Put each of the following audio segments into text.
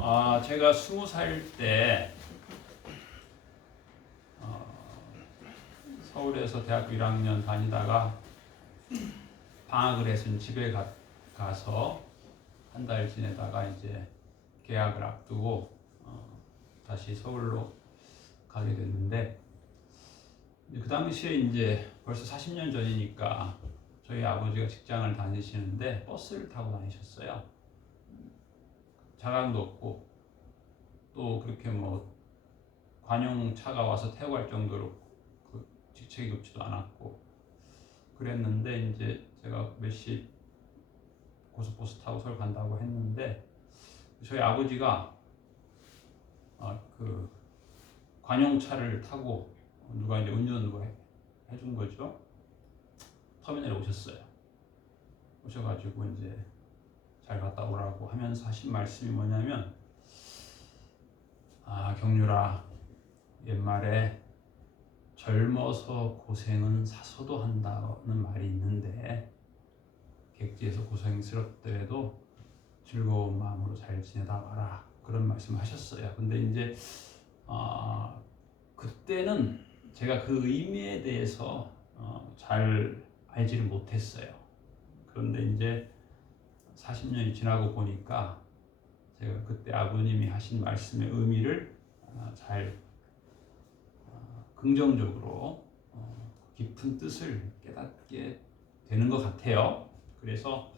제가 20살 때 서울에서 대학교 1학년 다니다가 방학을 해서 집에 가서 한 달 지내다가 이제 개학을 앞두고 다시 서울로 가게 됐는데, 그 당시에 이제 벌써 40년 전이니까 저희 아버지가 직장을 다니시는데 버스를 타고 다니셨어요. 자강도 없고 또 그렇게 뭐 관용차가 와서 태워 갈 정도로 그 직책이 높지도 않았고 그랬는데, 이제 제가 몇 시 고속버스 타고 서울 간다고 했는데 저희 아버지가 그 관용차를 타고 누가 이제 운전을 해준 거죠. 터미널에 오셨어요. 오셔가지고 이제 잘 갔다 오라고 하면서 하신 말씀이 뭐냐면, 경률아, 옛말에 젊어서 고생은 사서도 한다는 말이 있는데 객지에서 고생스럽더라도 즐거운 마음으로 잘 지내다 봐라, 그런 말씀을 하셨어요. 근데 이제 그때는 제가 그 의미에 대해서 잘 알지를 못했어요. 그런데 이제 40년이 지나고 보니까 제가 그때 아버님이 하신 말씀의 의미를 잘 긍정적으로 깊은 뜻을 깨닫게 되는 것 같아요. 그래서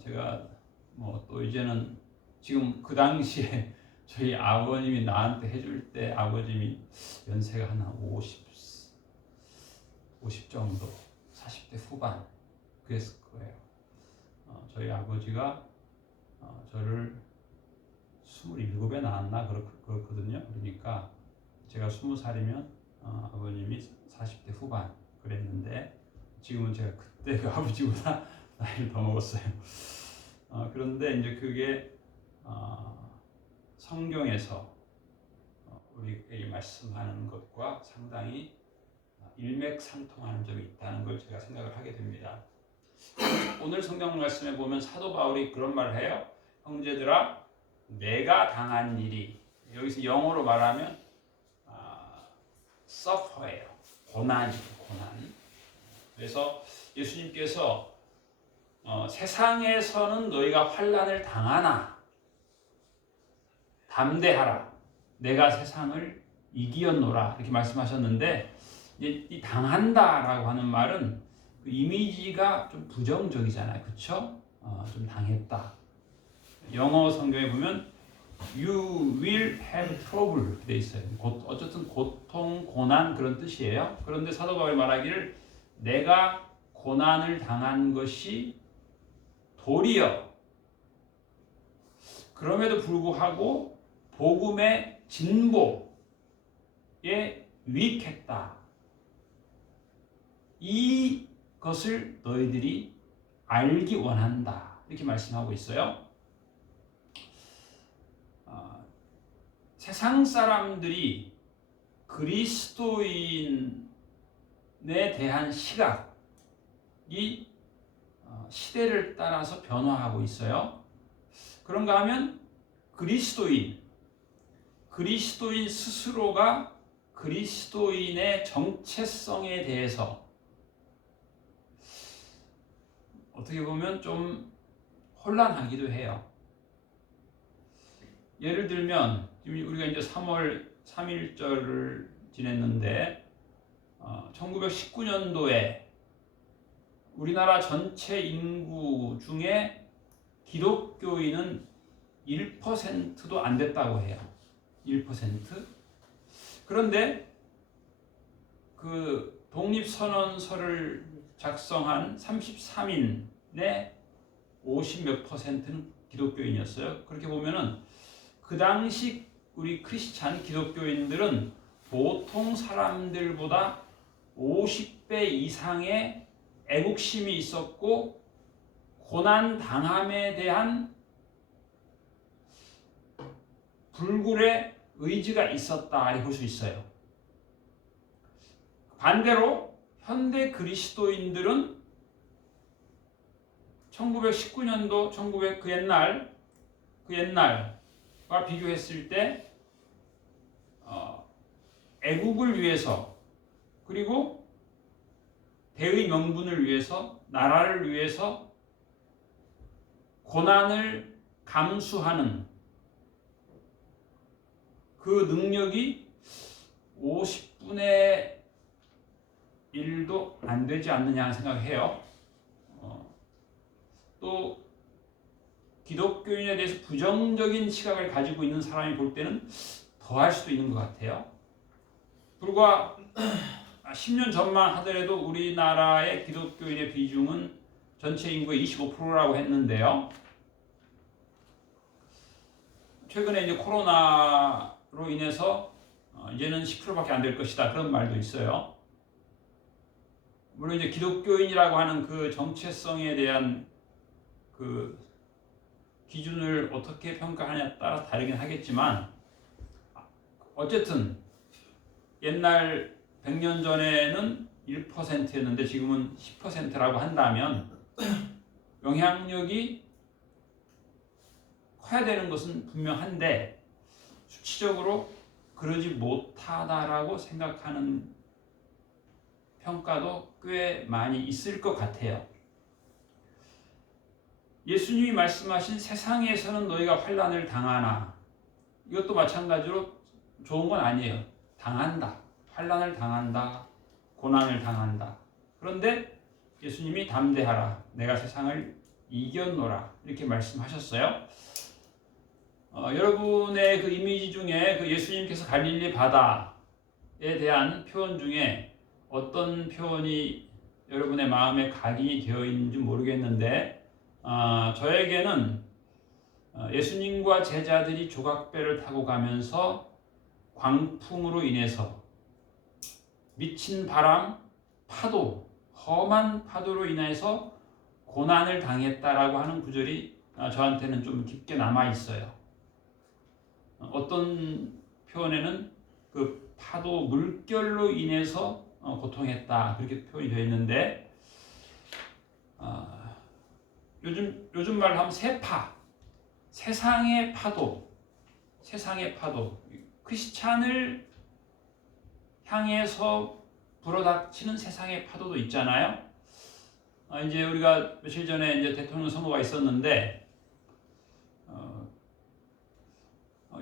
제가 뭐 또 이제는 지금 그 당시에 저희 아버님이 나한테 해줄 때 아버님이 연세가 한 50 정도, 40대 후반 그랬을 거예요. 저희 아버지가 저를 27에 낳았나 그렇거든요. 그러니까 제가 20살이면 아버님이 40대 후반 그랬는데, 지금은 제가 그때 그 아버지보다 나이를 더 먹었어요. 그런데 이제 그게 성경에서 우리에게 말씀하는 것과 상당히 일맥상통하는 점이 있다는 걸 제가 생각을 하게 됩니다. 오늘 성경 말씀에 보면 사도 바울이 그런 말을 해요. 형제들아, 내가 당한 일이, 여기서 영어로 말하면 suffer예요. 고난이에요, 고난. 그래서 예수님께서 세상에서는 너희가 환난을 당하나 담대하라, 내가 세상을 이기었노라, 이렇게 말씀하셨는데, 이 당한다라고 하는 말은 그 이미지가 좀 부정적이잖아요, 그렇죠? 좀 당했다. 영어 성경에 보면 You will have trouble 이렇게 돼 있어요. 어쨌든 고통, 고난 그런 뜻이에요. 그런데 사도 바울이 말하기를 내가 고난을 당한 것이 도리어 그럼에도 불구하고 복음의 진보에 유익했다. 이것을 너희들이 알기 원한다. 이렇게 말씀하고 있어요. 세상 사람들이 그리스도인에 대한 시각이 시대를 따라서 변화하고 있어요. 그런가 하면 그리스도인 스스로가 그리스도인의 정체성에 대해서 어떻게 보면 좀 혼란하기도 해요. 예를 들면 우리가 이제 3월 3일절을 지냈는데 1919년도에 우리나라 전체 인구 중에 기독교인은 1%도 안 됐다고 해요. 1%. 그런데 그 독립선언서를 작성한 33인의 50몇 %는 기독교인이었어요. 그렇게 보면은 그 당시 우리 크리스찬 기독교인들은 보통 사람들보다 50배 이상의 애국심이 있었고 고난 당함에 대한 불굴의 의지가 있었다 이렇게 볼 수 있어요. 반대로 현대 그리스도인들은 1919년도 그 옛날 비교했을 때 애국을 위해서 그리고 대의 명분을 위해서 나라를 위해서 고난을 감수하는 그 능력이 50분의 1도 안 되지 않느냐 생각해요. 또 기독교인에 대해서 부정적인 시각을 가지고 있는 사람이 볼 때는 더 할 수도 있는 것 같아요. 불과 10년 전만 하더라도 우리나라의 기독교인의 비중은 전체 인구의 25%라고 했는데요. 최근에 이제 코로나로 인해서 이제는 10%밖에 안 될 것이다 그런 말도 있어요. 물론 이제 기독교인이라고 하는 그 정체성에 대한 그 기준을 어떻게 평가하냐에 따라 다르긴 하겠지만 어쨌든 옛날 100년 전에는 1%였는데 지금은 10%라고 한다면 영향력이 커야 되는 것은 분명한데 수치적으로 그러지 못하다라고 생각하는 평가도 꽤 많이 있을 것 같아요. 예수님이 말씀하신 세상에서는 너희가 환난을 당하나 이것도 마찬가지로 좋은 건 아니에요. 당한다. 환난을 당한다. 고난을 당한다. 그런데 예수님이 담대하라. 내가 세상을 이겼노라. 이렇게 말씀하셨어요. 여러분의 그 이미지 중에 그 예수님께서 갈릴리 바다에 대한 표현 중에 어떤 표현이 여러분의 마음에 각인이 되어 있는지 모르겠는데 저에게는 예수님과 제자들이 조각배를 타고 가면서 광풍으로 인해서 미친 바람, 파도, 험한 파도로 인해서 고난을 당했다라고 하는 구절이 저한테는 좀 깊게 남아 있어요. 어떤 표현에는 그 파도 물결로 인해서 고통했다 그렇게 표현이 되어 있는데 요즘 말로 하면 세파, 세상의 파도, 크리스찬을 향해서 불어닥치는 세상의 파도도 있잖아요. 이제 우리가 며칠 전에 이제 대통령 선거가 있었는데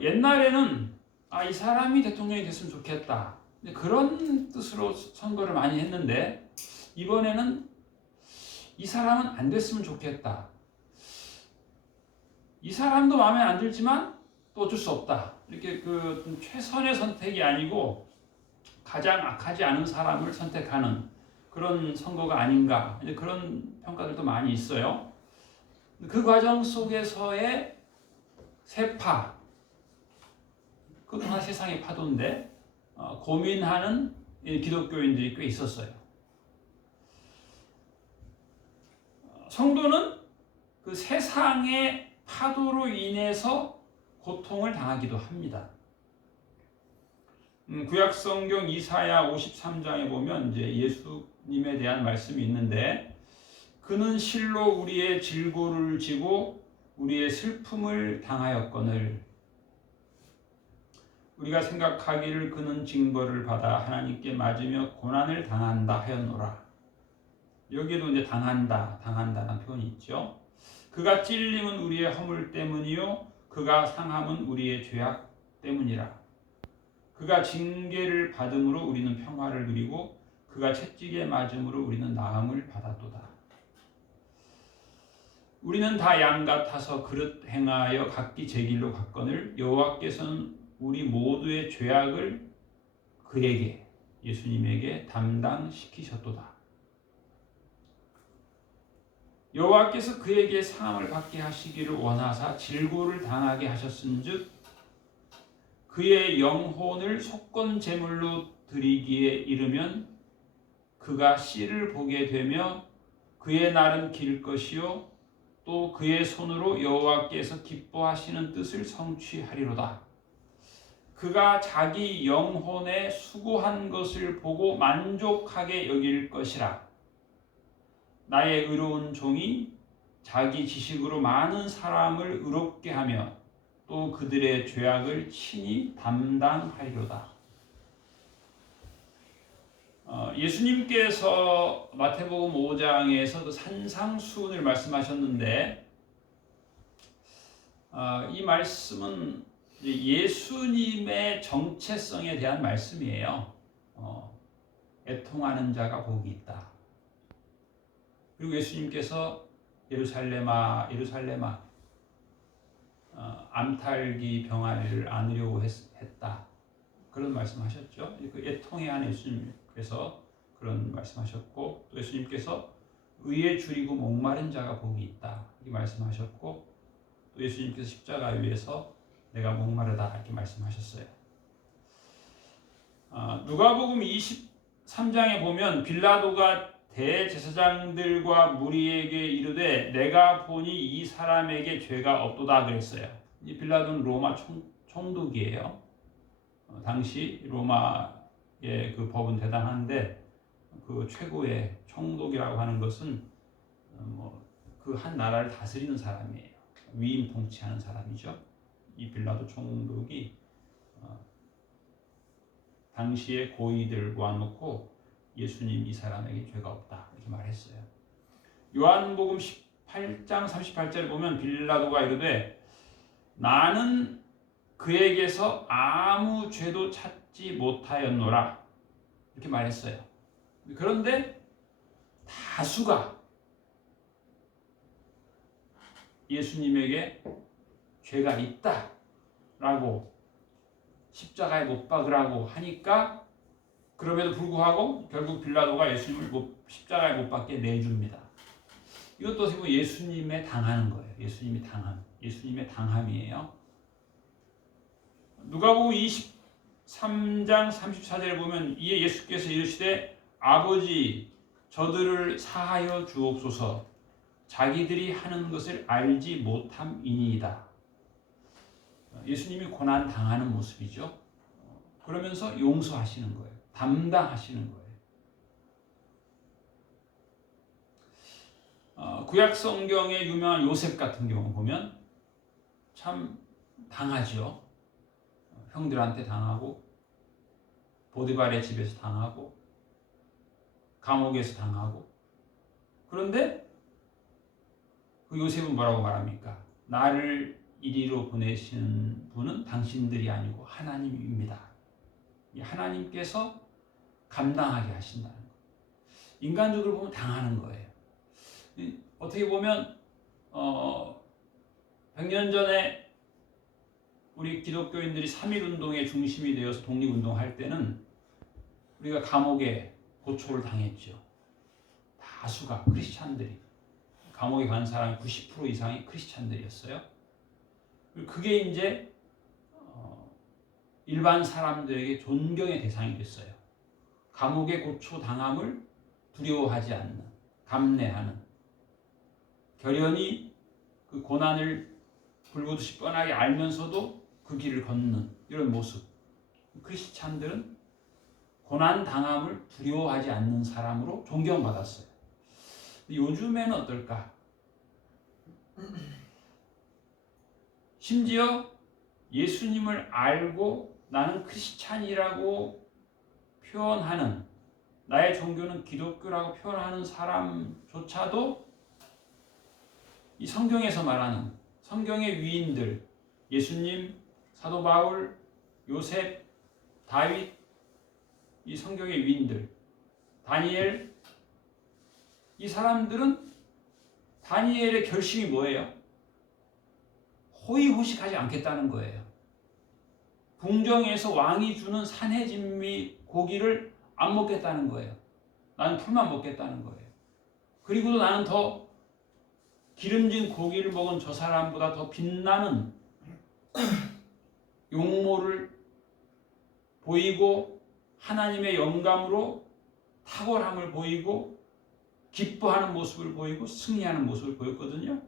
옛날에는 이 사람이 대통령이 됐으면 좋겠다 그런 뜻으로 선거를 많이 했는데 이번에는 이 사람은 안 됐으면 좋겠다. 이 사람도 마음에 안 들지만 또 어쩔 수 없다. 이렇게 그 최선의 선택이 아니고 가장 악하지 않은 사람을 선택하는 그런 선거가 아닌가. 이제 그런 평가들도 많이 있어요. 그 과정 속에서의 세파, 그것도 하나 세상의 파도인데 고민하는 기독교인들이 꽤 있었어요. 성도는 그 세상의 파도로 인해서 고통을 당하기도 합니다. 구약 성경 이사야 53장에 보면 이제 예수님에 대한 말씀이 있는데 그는 실로 우리의 질고를 지고 우리의 슬픔을 당하였거늘 우리가 생각하기를 그는 징벌을 받아 하나님께 맞으며 고난을 당한다 하였노라. 여기에도 이제 당한다라는 표현이 있죠. 그가 찔림은 우리의 허물 때문이요 그가 상함은 우리의 죄악 때문이라. 그가 징계를 받음으로 우리는 평화를 누리고 그가 채찍에 맞음으로 우리는 나음을 받았도다. 우리는 다 양 같아서 그릇 행하여 각기 제 길로 갔거늘 여호와께서는 우리 모두의 죄악을 그에게 예수님에게 담당시키셨도다. 여호와께서 그에게 상함을 받게 하시기를 원하사 질고를 당하게 하셨은즉 그의 영혼을 속건 제물로 드리기에 이르면 그가 씨를 보게 되며 그의 날은 길 것이요 또 그의 손으로 여호와께서 기뻐하시는 뜻을 성취하리로다. 그가 자기 영혼에 수고한 것을 보고 만족하게 여길 것이라. 나의 의로운 종이 자기 지식으로 많은 사람을 의롭게 하며 또 그들의 죄악을 친히 담당하리로다. 예수님께서 마태복음 5장에서 그 산상수훈을 말씀하셨는데 이 말씀은 예수님의 정체성에 대한 말씀이에요. 애통하는 자가 복이 있다. 그리고 예수님께서 예루살렘아 예루살렘아 암탈기 병아리를 안으려고 했다. 그런 말씀하셨죠. 그 애통해야 하는 예수님께서 그런 말씀하셨고, 또 예수님께서 의에 줄이고 목마른 자가 복이 있다 이렇게 말씀하셨고, 또 예수님께서 십자가 위에서 내가 목마르다 이렇게 말씀하셨어요. 누가복음 23장에 보면 빌라도가 대제사장들과 무리에게 이르되 내가 보니 이 사람에게 죄가 없도다 그랬어요. 이 빌라도는 로마 총독이에요. 당시 로마의 그 법은 대단한데 그 최고의 총독이라고 하는 것은 그 한 나라를 다스리는 사람이에요. 위임 통치하는 사람이죠. 이 빌라도 총독이 당시의 고위들 모아놓고 예수님 이 사람에게 죄가 없다 이렇게 말했어요. 요한복음 18장 38절에 보면 빌라도가 이르되 나는 그에게서 아무 죄도 찾지 못하였노라 이렇게 말했어요. 그런데 다수가 예수님에게 죄가 있다라고 십자가에 못 박으라고 하니까 그럼에도 불구하고 결국 빌라도가 예수님을 십자가에 못 박게 내줍니다. 이것도 어떻게 보면 예수님의 당하는 거예요. 예수님의 당함이에요. 누가복음 23장 34절에 보면 이에 예수께서 이르시되 아버지 저들을 사하여 주옵소서 자기들이 하는 것을 알지 못함이니이다. 예수님이 고난 당하는 모습이죠. 그러면서 용서하시는 거예요. 담당하시는 거예요. 구약 성경의 유명한 요셉 같은 경우 보면 참 당하죠. 형들한테 당하고 보디발의 집에서 당하고 감옥에서 당하고, 그런데 그 요셉은 뭐라고 말합니까? 나를 이리로 보내시는 분은 당신들이 아니고 하나님입니다. 이 하나님께서 감당하게 하신다는 거예요. 인간적으로 보면 당하는 거예요. 어떻게 보면 100년 전에 우리 기독교인들이 3.1운동의 중심이 되어서 독립운동할 때는 우리가 감옥에 고초를 당했죠. 다수가 크리스찬들이, 감옥에 간 사람의 90% 이상이 크리스찬들이었어요. 그게 이제 일반 사람들에게 존경의 대상이 됐어요. 감옥의 고초 당함을 두려워하지 않는, 감내하는, 결연히 그 고난을 불보듯이 뻔하게 알면서도 그 길을 걷는 이런 모습. 크리스찬들은 고난 당함을 두려워하지 않는 사람으로 존경받았어요. 요즘에는 어떨까? 심지어 예수님을 알고 나는 크리스찬이라고 표현하는, 나의 종교는 기독교라고 표현하는 사람조차도 이 성경에서 말하는 성경의 위인들, 예수님, 사도 바울, 요셉, 다윗, 이 성경의 위인들, 다니엘, 이 사람들은 다니엘의 결심이 뭐예요? 호의호식하지 않겠다는 거예요. 궁정에서 왕이 주는 산해진미 고기를 안 먹겠다는 거예요. 나는 풀만 먹겠다는 거예요. 그리고도 나는 더 기름진 고기를 먹은 저 사람보다 더 빛나는 용모를 보이고 하나님의 영감으로 탁월함을 보이고 기뻐하는 모습을 보이고 승리하는 모습을 보였거든요.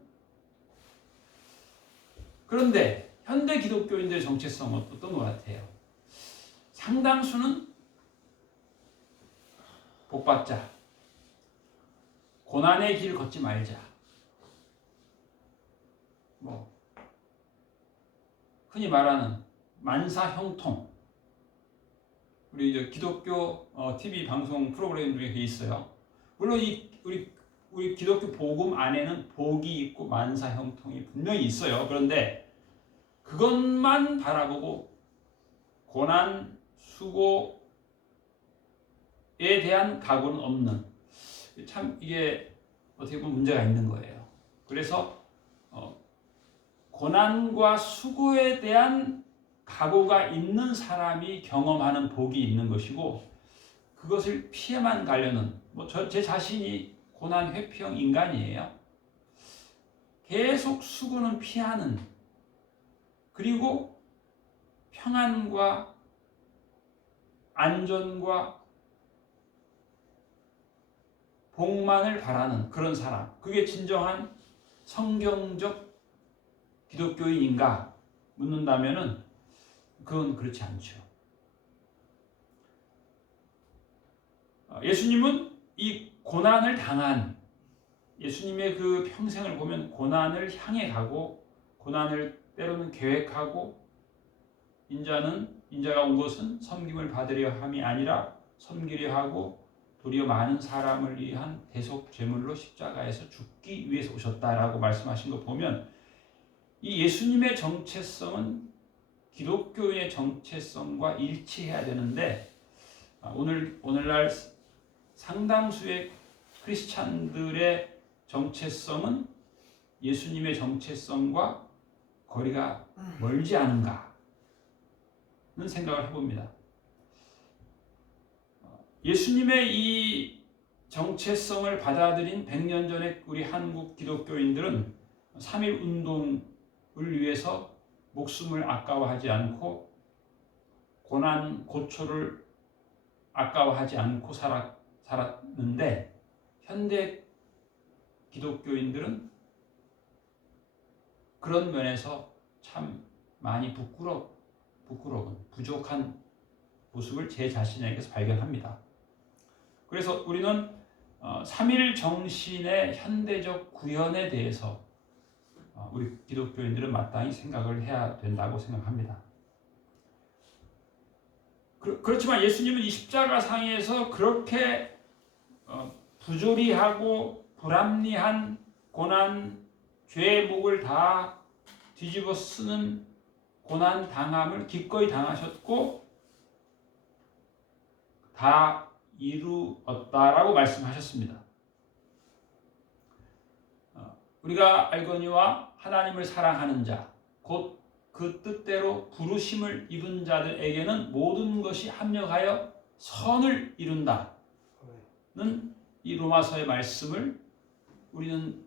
그런데 현대 기독교인들의 정체성은 어떤 것 같아요? 상당수는 복받자, 고난의 길 걷지 말자, 흔히 말하는 만사형통, 우리 이제 기독교 TV 방송 프로그램 중에 있어요. 물론 우리 기독교 복음 안에는 복이 있고 만사형통이 분명히 있어요. 그런데 그것만 바라보고 고난, 수고에 대한 각오는 없는, 참 이게 어떻게 보면 문제가 있는 거예요. 그래서 고난과 수고에 대한 각오가 있는 사람이 경험하는 복이 있는 것이고, 그것을 피해만 가려는, 제 자신이 고난 회피형 인간이에요. 계속 수고는 피하는, 그리고 평안과 안전과 복만을 바라는 그런 사람, 그게 진정한 성경적 기독교인인가 묻는다면은 그건 그렇지 않죠. 예수님은 이 고난을 당한, 예수님의 그 평생을 보면 고난을 향해 가고 고난을 때로는 계획하고, 인자가 온 것은 섬김을 받으려 함이 아니라 섬기려 하고 도리어 많은 사람을 위한 대속 제물로 십자가에서 죽기 위해서 오셨다라고 말씀하신 거 보면, 이 예수님의 정체성은 기독교인의 정체성과 일치해야 되는데, 오늘날 상당수의 크리스찬들의 정체성은 예수님의 정체성과 거리가 멀지 않은가는 생각을 해봅니다. 예수님의 이 정체성을 받아들인 100년 전에 우리 한국 기독교인들은 3.1 운동을 위해서 목숨을 아까워하지 않고 고난, 고초를 아까워하지 않고 살았는데, 현대 기독교인들은 그런 면에서 참 많이 부끄러운, 부족한 모습을 제 자신에게서 발견합니다. 그래서 우리는 3.1 정신의 현대적 구현에 대해서 우리 기독교인들은 마땅히 생각을 해야 된다고 생각합니다. 그렇지만 예수님은 이 십자가상에서 그렇게 부조리하고 불합리한 고난, 죄의 목을 다 뒤집어 쓰는 고난 당함을 기꺼이 당하셨고 다 이루었다라고 말씀하셨습니다. 우리가 알거니와 하나님을 사랑하는 자, 곧 그 뜻대로 부르심을 입은 자들에게는 모든 것이 합력하여 선을 이룬다는 이 로마서의 말씀을 우리는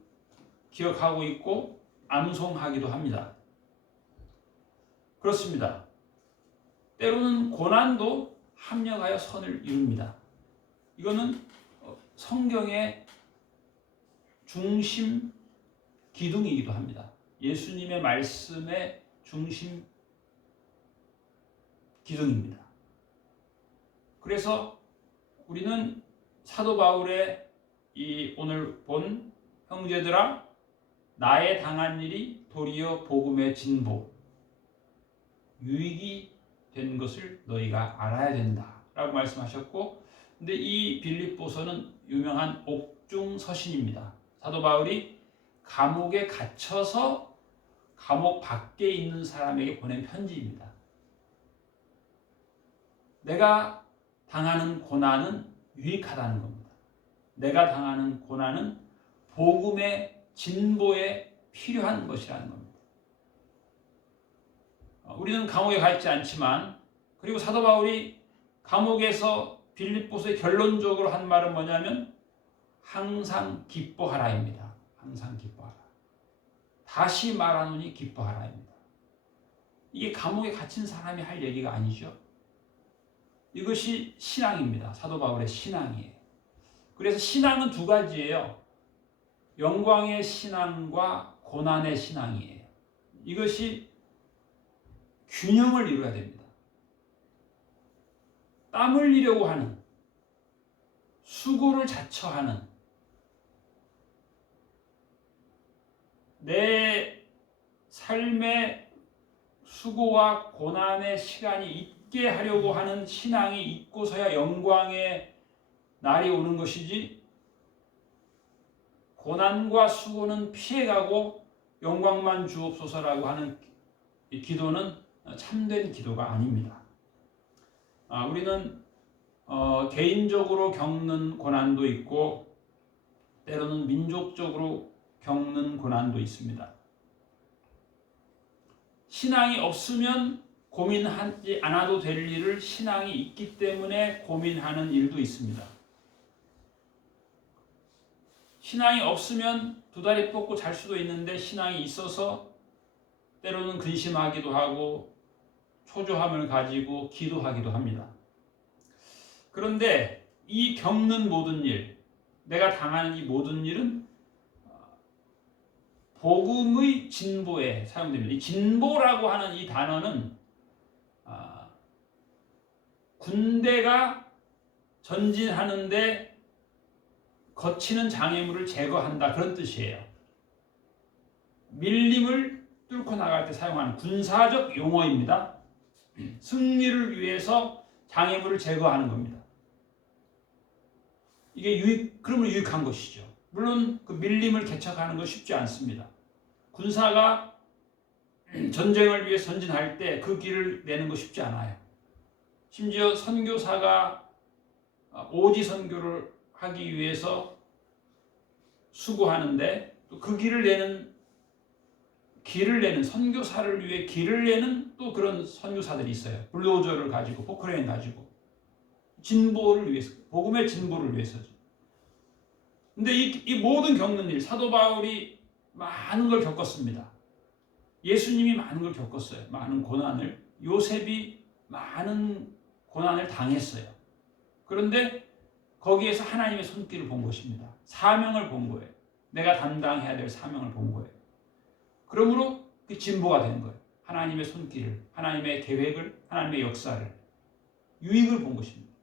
기억하고 있고 암송하기도 합니다. 그렇습니다. 때로는 고난도 합력하여 선을 이룹니다. 이거는 성경의 중심 기둥이기도 합니다. 예수님의 말씀의 중심 기둥입니다. 그래서 우리는 사도 바울의 이 오늘 본 형제들아 나의 당한 일이 도리어 복음의 진보 유익이 된 것을 너희가 알아야 된다라고 말씀하셨고, 근데 이 빌립보서는 유명한 옥중 서신입니다. 사도 바울이 감옥에 갇혀서 감옥 밖에 있는 사람에게 보낸 편지입니다. 내가 당하는 고난은 유익하다는 겁니다. 내가 당하는 고난은 복음의 진보에 필요한 것이라는 겁니다. 우리는 감옥에 가 있지 않지만, 그리고 사도 바울이 감옥에서 빌립보서에 결론적으로 한 말은 뭐냐면 항상 기뻐하라입니다. 항상 기뻐하라. 다시 말하노니 기뻐하라입니다. 이게 감옥에 갇힌 사람이 할 얘기가 아니죠. 이것이 신앙입니다. 사도 바울의 신앙이에요. 그래서 신앙은 두 가지예요. 영광의 신앙과 고난의 신앙이에요. 이것이 균형을 이루어야 됩니다. 땀 흘리려고 하는, 수고를 자처하는, 내 삶의 수고와 고난의 시간이 있게 하려고 하는 신앙이 있고서야 영광의 날이 오는 것이지, 고난과 수고는 피해가고 영광만 주옵소서라고 하는 이 기도는 참된 기도가 아닙니다. 우리는 개인적으로 겪는 고난도 있고 때로는 민족적으로 겪는 고난도 있습니다. 신앙이 없으면 고민하지 않아도 될 일을 신앙이 있기 때문에 고민하는 일도 있습니다. 신앙이 없으면 두 다리 뻗고 잘 수도 있는데 신앙이 있어서 때로는 근심하기도 하고 초조함을 가지고 기도하기도 합니다. 그런데 이 겪는 모든 일, 내가 당하는 이 모든 일은 복음의 진보에 사용됩니다. 이 진보라고 하는 이 단어는 군대가 전진하는데 거치는 장애물을 제거한다, 그런 뜻이에요. 밀림을 뚫고 나갈 때 사용하는 군사적 용어입니다. 승리를 위해서 장애물을 제거하는 겁니다. 이게 그러면 유익한 것이죠. 물론 그 밀림을 개척하는 건 쉽지 않습니다. 군사가 전쟁을 위해 전진할 때 그 길을 내는 거 쉽지 않아요. 심지어 선교사가 오지 선교를 하기 위해서 수고하는데 또 그 길을 내는 선교사를 위해 길을 내는 또 그런 선교사들이 있어요. 불도저를 가지고 포크레인 가지고 진보를 위해서, 복음의 진보를 위해서죠. 근데 이 모든 겪는 일, 사도 바울이 많은 걸 겪었습니다. 예수님이 많은 걸 겪었어요. 많은 고난을. 요셉이 많은 고난을 당했어요. 그런데 거기에서 하나님의 손길을 본 것입니다. 사명을 본 거예요. 내가 담당해야 될 사명을 본 거예요. 그러므로 그 진보가 된 거예요. 하나님의 손길을, 하나님의 계획을, 하나님의 역사를, 유익을 본 것입니다.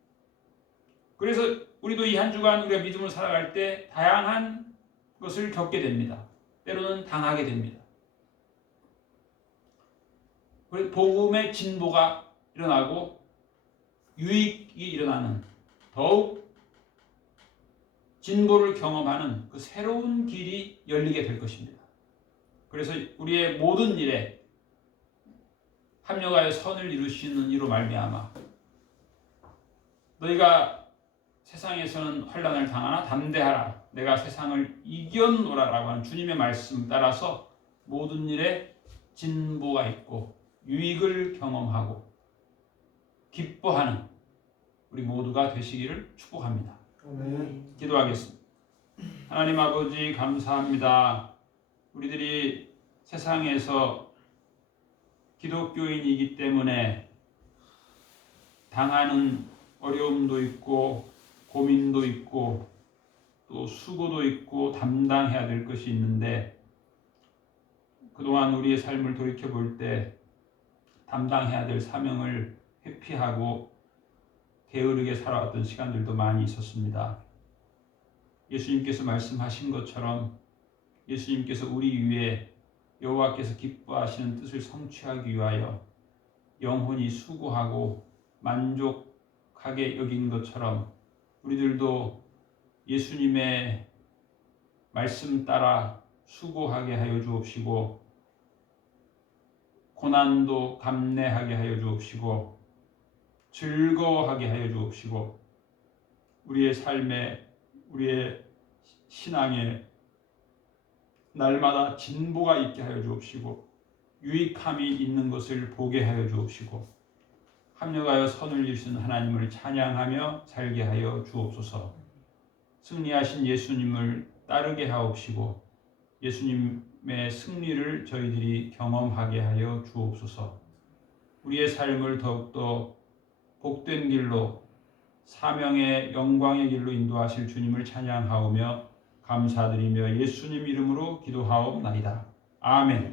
그래서 우리도 이 한 주간 우리가 믿음을 살아갈 때 다양한 것을 겪게 됩니다. 때로는 당하게 됩니다. 그래서 복음의 진보가 일어나고 유익이 일어나는, 더욱 진보를 경험하는 그 새로운 길이 열리게 될 것입니다. 그래서 우리의 모든 일에 합력하여 선을 이루시는 이로 말미암아 너희가 세상에서는 환난을 당하나 담대하라, 내가 세상을 이겼노라라고 하는 주님의 말씀 따라서 모든 일에 진보가 있고 유익을 경험하고 기뻐하는 우리 모두가 되시기를 축복합니다. 아멘. 기도하겠습니다. 하나님 아버지, 감사합니다. 우리들이 세상에서 기독교인이기 때문에 당하는 어려움도 있고 고민도 있고 또 수고도 있고 담당해야 될 것이 있는데, 그동안 우리의 삶을 돌이켜볼 때 담당해야 될 사명을 회피하고 게으르게 살아왔던 시간들도 많이 있었습니다. 예수님께서 말씀하신 것처럼 예수님께서 우리 위에 여호와께서 기뻐하시는 뜻을 성취하기 위하여 영혼이 수고하고 만족하게 여긴 것처럼 우리들도 예수님의 말씀 따라 수고하게 하여 주옵시고 고난도 감내하게 하여 주옵시고 즐거워하게 하여 주옵시고 우리의 삶에, 우리의 신앙에 날마다 진보가 있게 하여 주옵시고 유익함이 있는 것을 보게 하여 주옵시고 합력하여 선을 이루시는 하나님을 찬양하며 살게 하여 주옵소서. 승리하신 예수님을 따르게 하옵시고 예수님의 승리를 저희들이 경험하게 하여 주옵소서. 우리의 삶을 더욱더 복된 길로, 사명의 영광의 길로 인도하실 주님을 찬양하오며 감사드리며 예수님 이름으로 기도하옵나이다. 아멘.